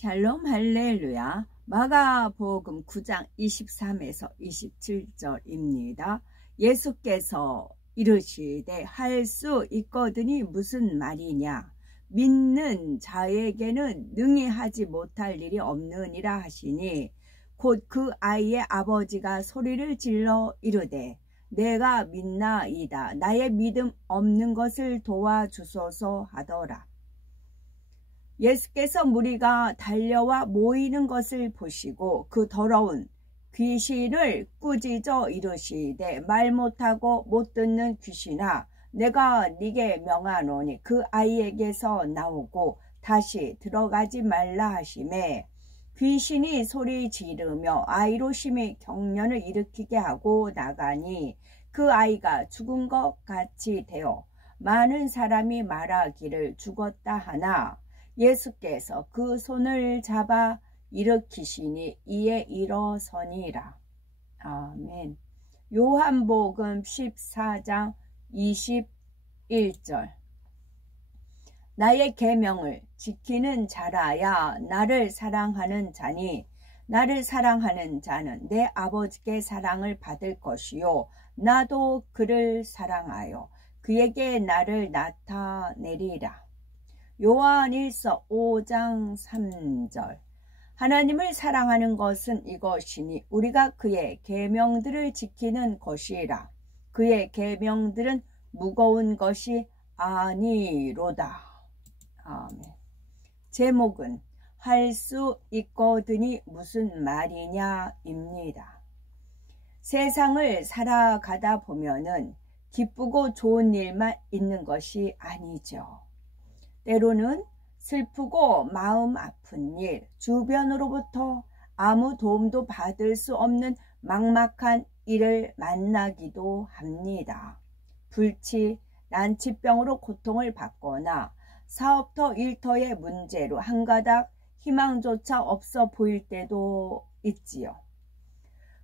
샬롬 할렐루야. 마가복음 9장 23에서 27절입니다. 예수께서 이르시되 할 수 있거든이 무슨 말이냐. 믿는 자에게는 능히 하지 못할 일이 없느니라 하시니 곧 그 아이의 아버지가 소리를 질러 이르되 내가 믿나이다. 나의 믿음 없는 것을 도와주소서 하더라. 예수께서 무리가 달려와 모이는 것을 보시고 그 더러운 귀신을 꾸짖어 이르시되 말 못하고 못 듣는 귀신아 내가 네게 명하노니 그 아이에게서 나오고 다시 들어가지 말라 하시매 귀신이 소리 지르며 아이로 심히 경련을 일으키게 하고 나가니 그 아이가 죽은 것 같이 되어 많은 사람이 말하기를 죽었다 하나 예수께서 그 손을 잡아 일으키시니 이에 일어서니라. 아멘. 요한복음 14장 21절. 나의 계명을 지키는 자라야 나를 사랑하는 자니 나를 사랑하는 자는 내 아버지께 사랑을 받을 것이요 나도 그를 사랑하여 그에게 나를 나타내리라. 요한일서 5장 3절. 하나님을 사랑하는 것은 이것이니 우리가 그의 계명들을 지키는 것이라. 그의 계명들은 무거운 것이 아니로다. 아멘. 제목은 할 수 있거든이 무슨 말이냐입니다. 세상을 살아가다 보면은 기쁘고 좋은 일만 있는 것이 아니죠. 때로는 슬프고 마음 아픈 일, 주변으로부터 아무 도움도 받을 수 없는 막막한 일을 만나기도 합니다. 불치, 난치병으로 고통을 받거나 사업터, 일터의 문제로 한가닥 희망조차 없어 보일 때도 있지요.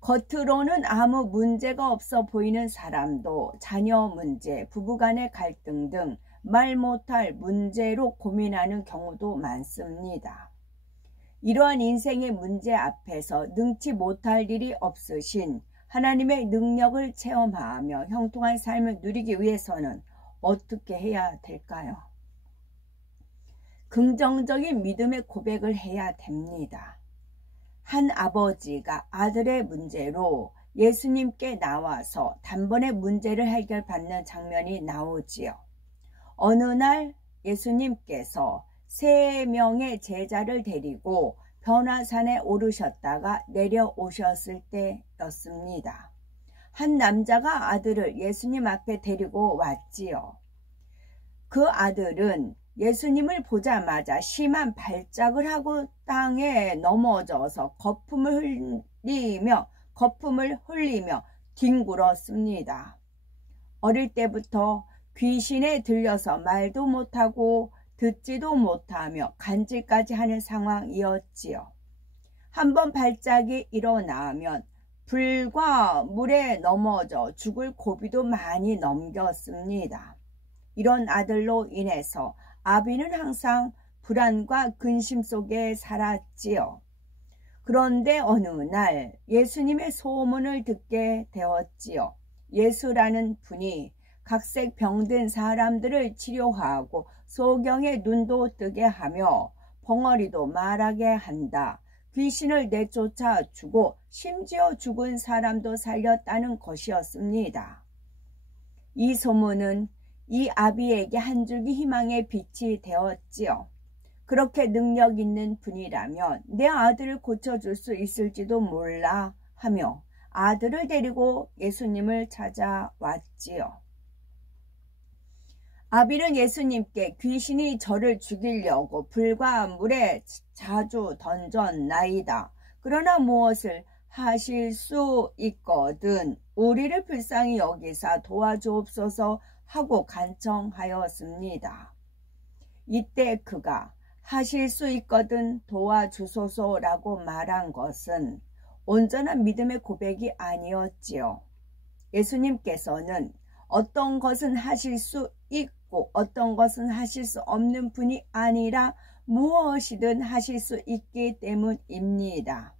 겉으로는 아무 문제가 없어 보이는 사람도 자녀 문제, 부부간의 갈등 등 말 못할 문제로 고민하는 경우도 많습니다. 이러한 인생의 문제 앞에서 능치 못할 일이 없으신 하나님의 능력을 체험하며 형통한 삶을 누리기 위해서는 어떻게 해야 될까요? 긍정적인 믿음의 고백을 해야 됩니다. 한 아버지가 아들의 문제로 예수님께 나와서 단번에 문제를 해결받는 장면이 나오지요. 어느 날 예수님께서 3명의 제자를 데리고 변화산에 오르셨다가 내려오셨을 때였습니다. 한 남자가 아들을 예수님 앞에 데리고 왔지요. 그 아들은 예수님을 보자마자 심한 발작을 하고 땅에 넘어져서 거품을 흘리며 뒹굴었습니다. 어릴 때부터 귀신에 들려서 말도 못하고 듣지도 못하며 간질까지 하는 상황이었지요. 한번 발작이 일어나면 불과 물에 넘어져 죽을 고비도 많이 넘겼습니다. 이런 아들로 인해서 아비는 항상 불안과 근심 속에 살았지요. 그런데 어느 날 예수님의 소문을 듣게 되었지요. 예수라는 분이 각색 병든 사람들을 치료하고 소경의 눈도 뜨게 하며 벙어리도 말하게 한다. 귀신을 내쫓아 주고 심지어 죽은 사람도 살렸다는 것이었습니다. 이 소문은 이 아비에게 한 줄기 희망의 빛이 되었지요. 그렇게 능력 있는 분이라면 내 아들을 고쳐줄 수 있을지도 몰라 하며 아들을 데리고 예수님을 찾아왔지요. 아비는 예수님께 귀신이 저를 죽이려고 불과 물에 자주 던졌나이다. 그러나 무엇을 하실 수 있거든 우리를 불쌍히 여기사 도와주옵소서 하고 간청하였습니다. 이때 그가 하실 수 있거든 도와주소서라고 말한 것은 온전한 믿음의 고백이 아니었지요. 예수님께서는 어떤 것은 하실 수 있고 어떤 것은 하실 수 없는 분이 아니라 무엇이든 하실 수 있기 때문입니다.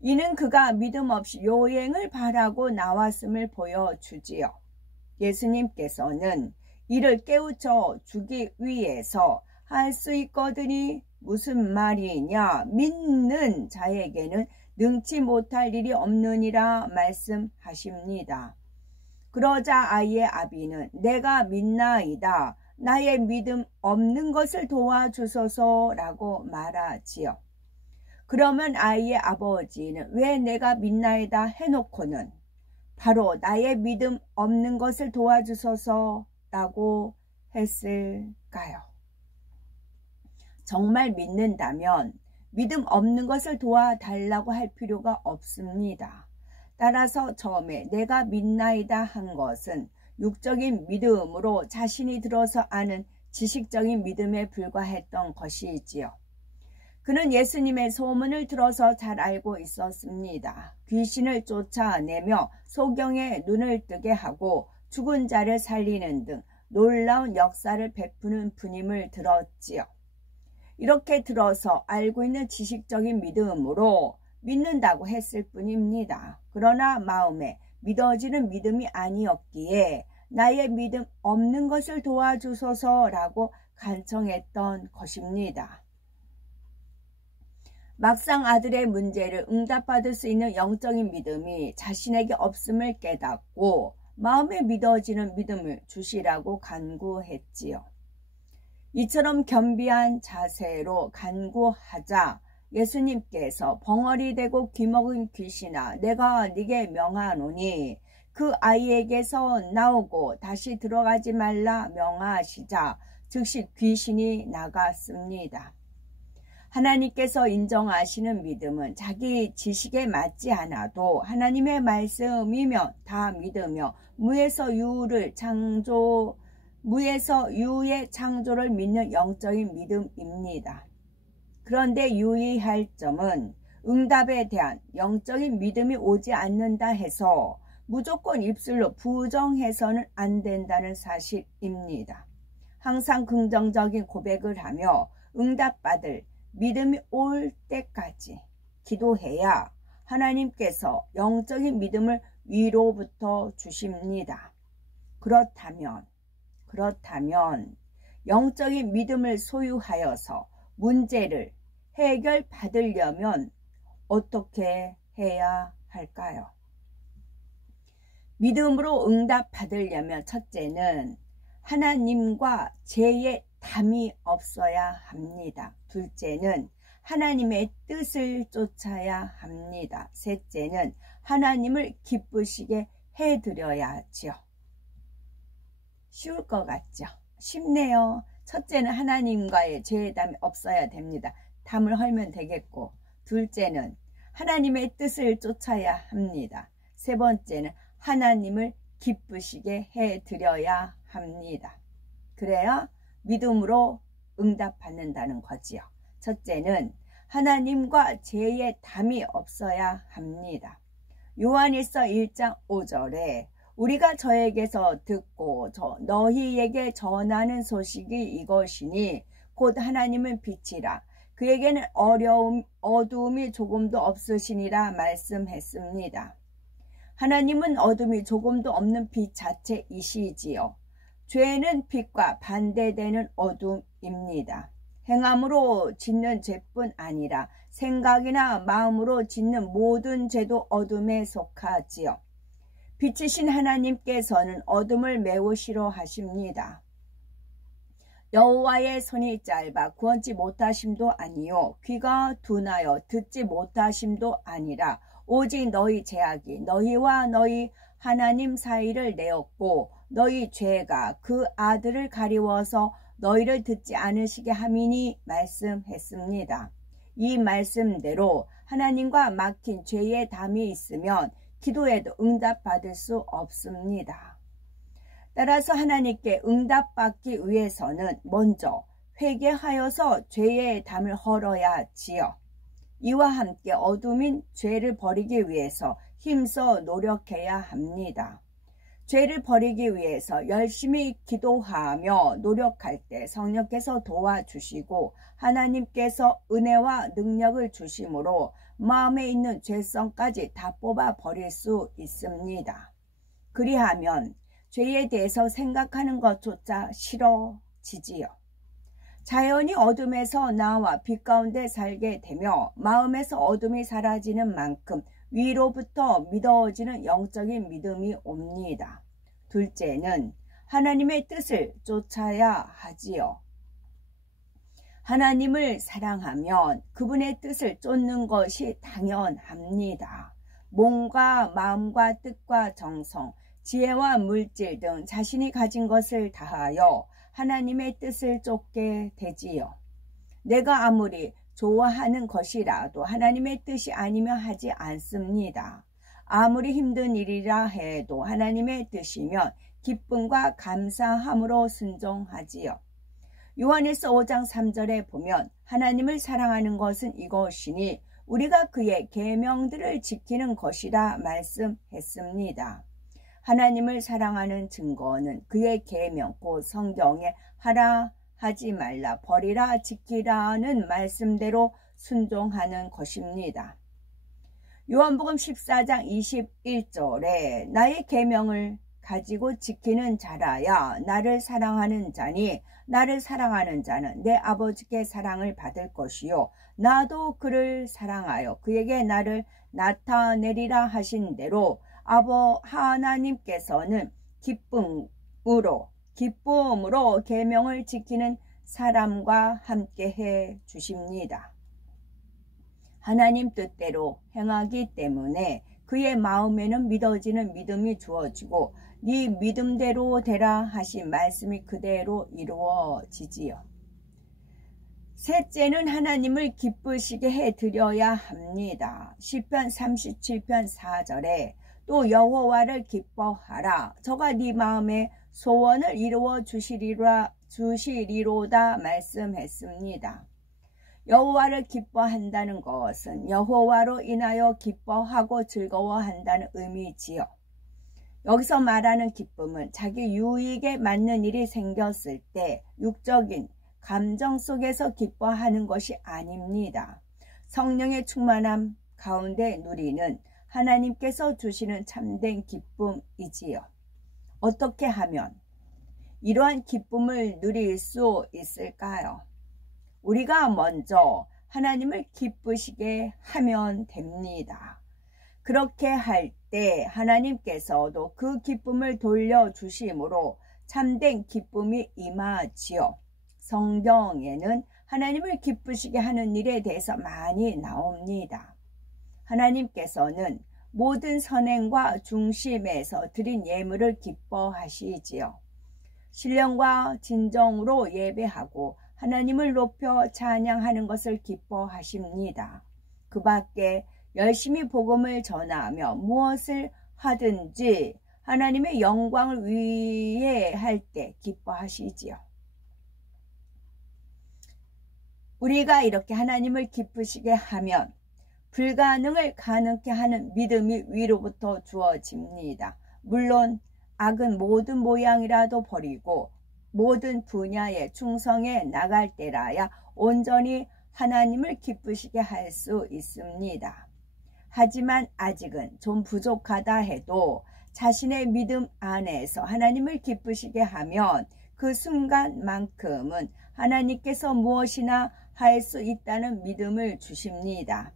이는 그가 믿음 없이 요행을 바라고 나왔음을 보여주지요. 예수님께서는 이를 깨우쳐 주기 위해서 할 수 있거든이 무슨 말이냐, 믿는 자에게는 능치 못할 일이 없느니라 말씀하십니다. 그러자 아이의 아비는 내가 믿나이다, 나의 믿음 없는 것을 도와주소서라고 말하지요. 그러면 아이의 아버지는 왜 내가 믿나이다 해놓고는 바로 나의 믿음 없는 것을 도와주소서라고 했을까요? 정말 믿는다면 믿음 없는 것을 도와달라고 할 필요가 없습니다. 따라서 처음에 내가 믿나이다 한 것은 육적인 믿음으로 자신이 들어서 아는 지식적인 믿음에 불과했던 것이지요. 그는 예수님의 소문을 들어서 잘 알고 있었습니다. 귀신을 쫓아내며 소경의 눈을 뜨게 하고 죽은 자를 살리는 등 놀라운 역사를 베푸는 분임을 들었지요. 이렇게 들어서 알고 있는 지식적인 믿음으로 믿는다고 했을 뿐입니다. 그러나 마음에 믿어지는 믿음이 아니었기에 나의 믿음 없는 것을 도와주소서라고 간청했던 것입니다. 막상 아들의 문제를 응답받을 수 있는 영적인 믿음이 자신에게 없음을 깨닫고 마음에 믿어지는 믿음을 주시라고 간구했지요. 이처럼 겸비한 자세로 간구하자 예수님께서 벙어리 되고 귀먹은 귀신아, 내가 네게 명하노니 그 아이에게서 나오고 다시 들어가지 말라 명하시자 즉시 귀신이 나갔습니다. 하나님께서 인정하시는 믿음은 자기 지식에 맞지 않아도 하나님의 말씀이면 다 믿으며 무에서 유의 창조를 믿는 영적인 믿음입니다. 그런데 유의할 점은 응답에 대한 영적인 믿음이 오지 않는다 해서 무조건 입술로 부정해서는 안 된다는 사실입니다. 항상 긍정적인 고백을 하며 응답받을 믿음이 올 때까지 기도해야 하나님께서 영적인 믿음을 위로부터 주십니다. 그렇다면 영적인 믿음을 소유하여서 문제를 해결받으려면 어떻게 해야 할까요? 믿음으로 응답받으려면 첫째는 하나님과 죄의 담이 없어야 합니다. 둘째는 하나님의 뜻을 쫓아야 합니다. 셋째는 하나님을 기쁘시게 해드려야죠. 쉬울 것 같죠? 쉽네요. 첫째는 하나님과의 죄의 담이 없어야 됩니다. 담을 헐면 되겠고, 둘째는 하나님의 뜻을 쫓아야 합니다. 세 번째는 하나님을 기쁘시게 해드려야 합니다. 그래야 믿음으로 응답받는다는 거지요. 첫째는 하나님과 죄의 담이 없어야 합니다. 요한일서 1장 5절에 우리가 저에게서 듣고 너희에게 전하는 소식이 이것이니 곧 하나님은 빛이라 그에게는 어두움이 조금도 없으시니라 말씀했습니다. 하나님은 어둠이 조금도 없는 빛 자체이시지요. 죄는 빛과 반대되는 어둠입니다. 행함으로 짓는 죄뿐 아니라 생각이나 마음으로 짓는 모든 죄도 어둠에 속하지요. 빛이신 하나님께서는 어둠을 매우 싫어하십니다. 여호와의 손이 짧아 구원치 못하심도 아니요 귀가 둔하여 듣지 못하심도 아니라 오직 너희 죄악이 너희와 너희 하나님 사이를 내었고 너희 죄가 그 아들을 가리워서 너희를 듣지 않으시게 함이니 말씀했습니다. 이 말씀대로 하나님과 막힌 죄의 담이 있으면 기도에도 응답받을 수 없습니다. 따라서 하나님께 응답받기 위해서는 먼저 회개하여서 죄의 담을 헐어야 지요. 이와 함께 어둠인 죄를 버리기 위해서 힘써 노력해야 합니다. 죄를 버리기 위해서 열심히 기도하며 노력할 때 성령께서 도와주시고 하나님께서 은혜와 능력을 주심으로 마음에 있는 죄성까지 다 뽑아 버릴 수 있습니다. 그리하면 죄에 대해서 생각하는 것조차 싫어지지요. 자연이 어둠에서 나와 빛 가운데 살게 되며 마음에서 어둠이 사라지는 만큼 위로부터 믿어지는 영적인 믿음이 옵니다. 둘째는 하나님의 뜻을 쫓아야 하지요. 하나님을 사랑하면 그분의 뜻을 쫓는 것이 당연합니다. 몸과 마음과 뜻과 정성, 지혜와 물질 등 자신이 가진 것을 다하여 하나님의 뜻을 쫓게 되지요. 내가 아무리 좋아하는 것이라도 하나님의 뜻이 아니면 하지 않습니다. 아무리 힘든 일이라 해도 하나님의 뜻이면 기쁨과 감사함으로 순종하지요. 요한일서 5장 3절에 보면 하나님을 사랑하는 것은 이것이니 우리가 그의 계명들을 지키는 것이라 말씀했습니다. 하나님을 사랑하는 증거는 그의 계명, 곧 성경에 하라, 하지 말라, 버리라, 지키라는 말씀대로 순종하는 것입니다. 요한복음 14장 21절에 나의 계명을 가지고 지키는 자라야 나를 사랑하는 자니 나를 사랑하는 자는 내 아버지께 사랑을 받을 것이요 나도 그를 사랑하여 그에게 나를 나타내리라 하신 대로 하나님께서는 기쁨으로 계명을 지키는 사람과 함께 해 주십니다. 하나님 뜻대로 행하기 때문에 그의 마음에는 믿어지는 믿음이 주어지고 네 믿음대로 되라 하신 말씀이 그대로 이루어지지요. 셋째는 하나님을 기쁘시게 해드려야 합니다. 시편 37편 4절에 또 여호와를 기뻐하라. 저가 네 마음의 소원을 이루어 주시리로다 말씀했습니다. 여호와를 기뻐한다는 것은 여호와로 인하여 기뻐하고 즐거워한다는 의미지요. 여기서 말하는 기쁨은 자기 유익에 맞는 일이 생겼을 때 육적인 감정 속에서 기뻐하는 것이 아닙니다. 성령의 충만함 가운데 누리는 하나님께서 주시는 참된 기쁨이지요. 어떻게 하면 이러한 기쁨을 누릴 수 있을까요? 우리가 먼저 하나님을 기쁘시게 하면 됩니다. 그렇게 할 때 하나님께서도 그 기쁨을 돌려주심으로 참된 기쁨이 임하지요. 성경에는 하나님을 기쁘시게 하는 일에 대해서 많이 나옵니다. 하나님께서는 모든 선행과 중심에서 드린 예물을 기뻐하시지요. 신령과 진정으로 예배하고 하나님을 높여 찬양하는 것을 기뻐하십니다. 그 밖에 열심히 복음을 전하며 무엇을 하든지 하나님의 영광을 위해 할 때 기뻐하시지요. 우리가 이렇게 하나님을 기쁘시게 하면 불가능을 가능케 하는 믿음이 위로부터 주어집니다. 물론 악은 모든 모양이라도 버리고 모든 분야에 충성해 나갈 때라야 온전히 하나님을 기쁘시게 할 수 있습니다. 하지만 아직은 좀 부족하다 해도 자신의 믿음 안에서 하나님을 기쁘시게 하면 그 순간만큼은 하나님께서 무엇이나 할 수 있다는 믿음을 주십니다.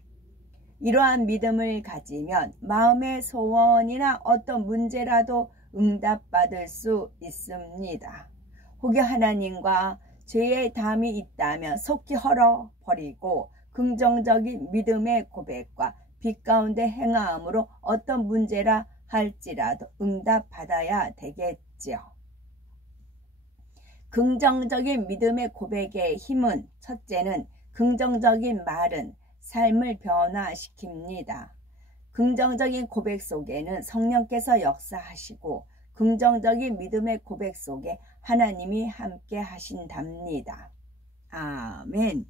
이러한 믿음을 가지면 마음의 소원이나 어떤 문제라도 응답받을 수 있습니다. 혹여 하나님과 죄의 담이 있다면 속히 헐어버리고 긍정적인 믿음의 고백과 빛 가운데 행함으로 어떤 문제라 할지라도 응답받아야 되겠지요. 긍정적인 믿음의 고백의 힘은 첫째는 긍정적인 말은 삶을 변화시킵니다. 긍정적인 고백 속에는 성령께서 역사하시고 긍정적인 믿음의 고백 속에 하나님이 함께 하신답니다. 아멘.